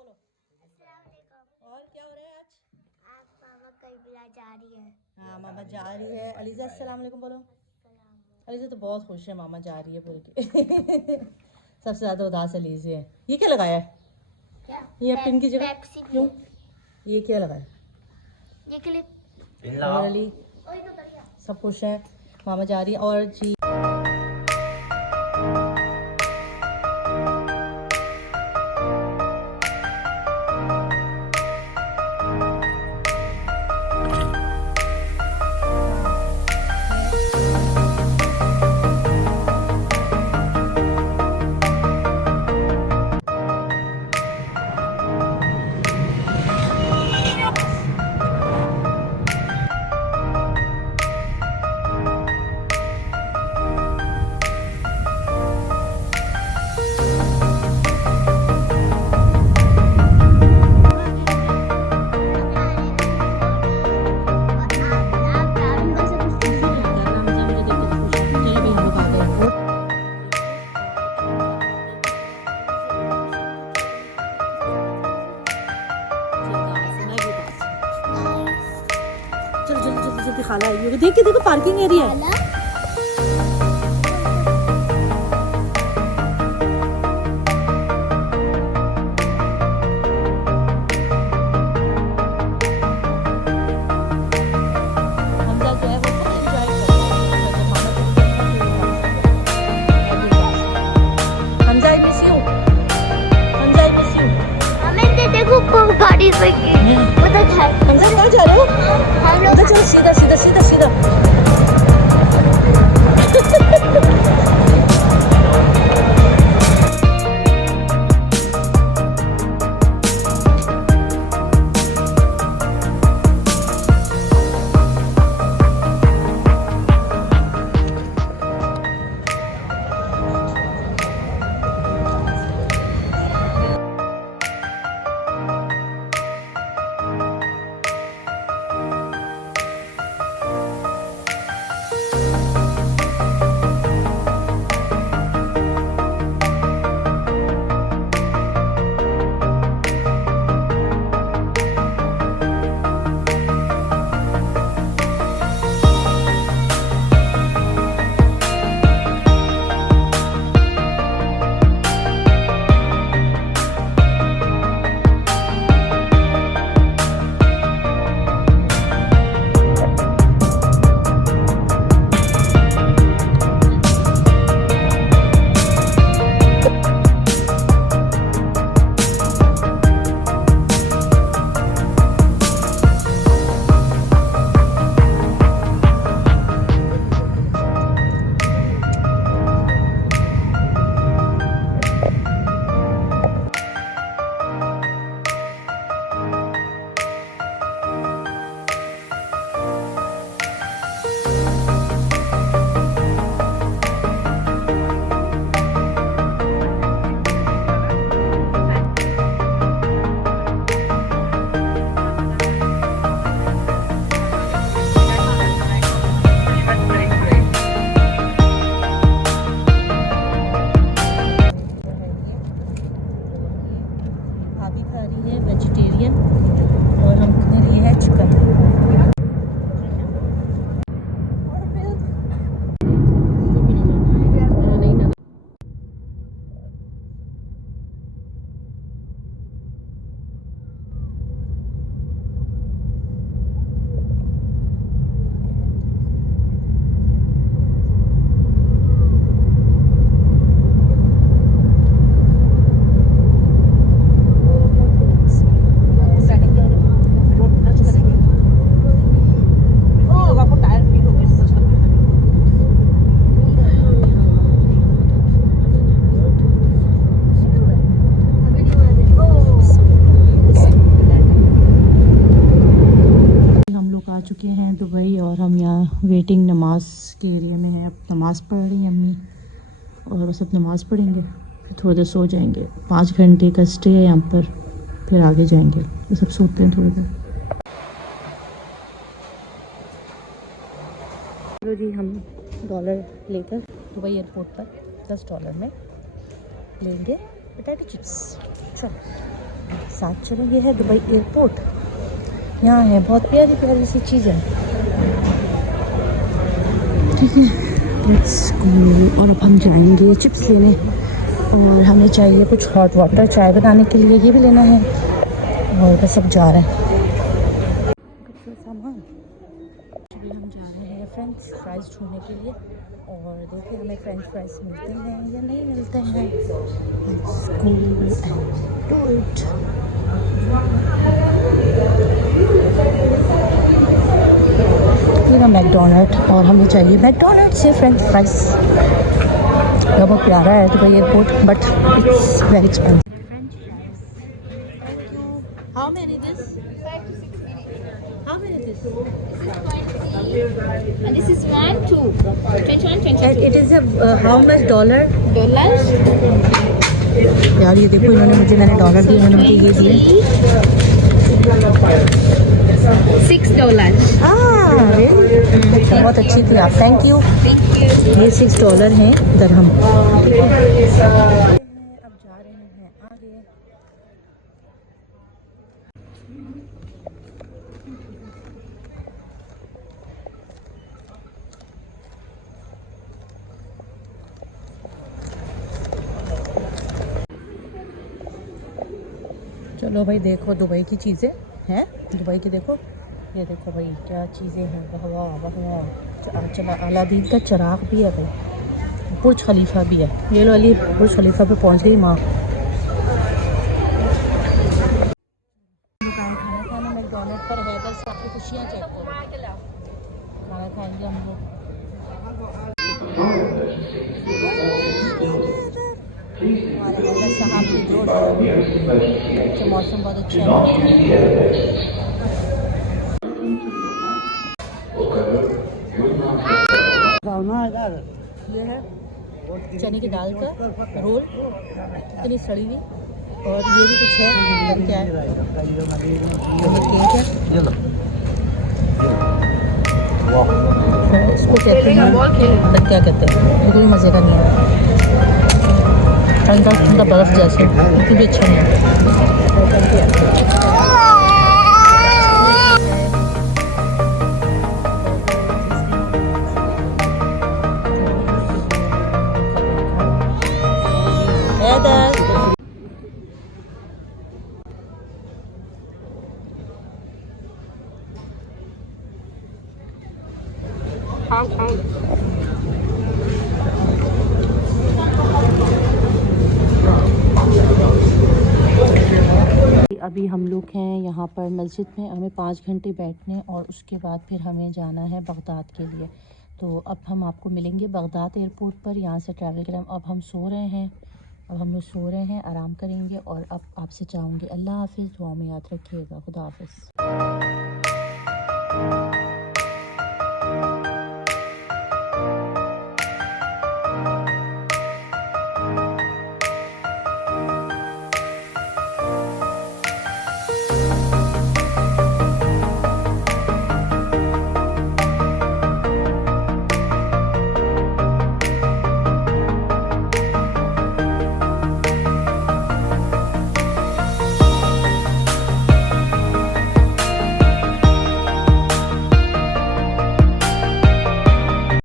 बोलो। और क्या हो रहा है आज? मामा कहीं बुला जा रही है। हाँ मामा जा रही है। अलीजा अस्सलाम वालेकुम बोलो। अलीजा तो बहुत खुश है मामा जा रही है बोल के। सबसे ज्यादा उदास अलीजा है। ये क्या लगाया है? क्या? ये पिन की जगह क्यों? ये क्या लगाया? ये क्लिप। और अली सब खुश है, मामा जा रही है। और जी जल्दी खाला आई होगी। देख के देखो पार्किंग एरिया है। गाड़ी से वो तो अंदर कहाँ जा रहे हो? हम लोग चलो सीधा सीधा सीधा सीधा। चुके हैं दुबई और हम यहाँ वेटिंग नमाज के एरिया में हैं। अब नमाज़ पढ़ रही हैं अम्मी और सब नमाज़ पढ़ेंगे, फिर थोड़ी देर सो जाएंगे। 5 घंटे का स्टे है यहाँ पर, फिर आगे जाएंगे। ये सब सोते हैं थोड़ी देर। चलो जी, हम डॉलर लेकर दुबई एयरपोर्ट पर $10 में लेंगे पोटैटो चिप्स। चलो साथ चलो। ये है दुबई एयरपोर्ट। यहाँ है बहुत प्यारी प्यारी सी चीज़ें। ठीक है, लेट्स गो। और अब हम जाएंगे चिप्स लेने और हमें चाहिए कुछ हॉट वाटर चाय बनाने के लिए, ये भी लेना है। और बस सब जा रहे हैं कुछ सामान। अभी हम जा रहे हैं फ्रेंच फ्राइज़ ढूंढने के लिए और देखिए हमें फ्रेंच फ्राइज़ मिलते हैं या नहीं मिलते हैं। Let's go and do it. ये मैकडोनल्ड और हमें चाहिए मैकडोनल्ड से फ्रेंच फ्राइज़। यह बहुत प्यारा है Dubai airport but it's very expensive. How many this? 5 to 6 minutes. How many this? And this is 1, 2, 21, 22. And it is a how much $? Dollars. यार ये देखो, इन्होंने मुझे, मैंने डॉलर दिए, इन्होंने मुझे ये दिए। $6. बहुत अच्छी थी आप, थैंक यू। ये $6 हैं दरहम। अब जा रहे हैं आगे। चलो भाई, देखो दुबई की चीज़ें हैं, दुबई की देखो, ये देखो भाई क्या चीज़ें हैं। वाह वाह वाह। चला अलादीन का चिराग भी है भाई, बुर्ज खलीफा भी है। ये लो अली, बुर्ज खलीफा पे पहुंच गई माँ। दुकान खाना खाना मैकडोनल्ड पर है, बस आपकी खुशियाँ चेक करो। खाना खाएंगे हम लोग। हमारे साहब की जोड़ है। अच्छा, मौसम बहुत अच्छा है। ये है चने की दाल का रोल, इतनी सड़ी हुई। और ये भी कुछ है, क्या है, केक है। इसको कहते हैं, क्या कहते हैं, ये कोई मज़े का नहीं है। ठंडा ठंडा बर्फ़ जैसे, बिल्कुल भी अच्छा नहीं है। अभी हम लोग हैं यहाँ पर मस्जिद में, हमें 5 घंटे बैठने और उसके बाद फिर हमें जाना है बगदाद के लिए। तो अब हम आपको मिलेंगे बगदाद एयरपोर्ट पर। यहाँ से ट्रैवल करें। अब हम सो रहे हैं, आराम करेंगे और अब आपसे चाहूँगी अल्लाह हाफिज़, दुआ में याद रखिएगा। खुदा हाफिज़।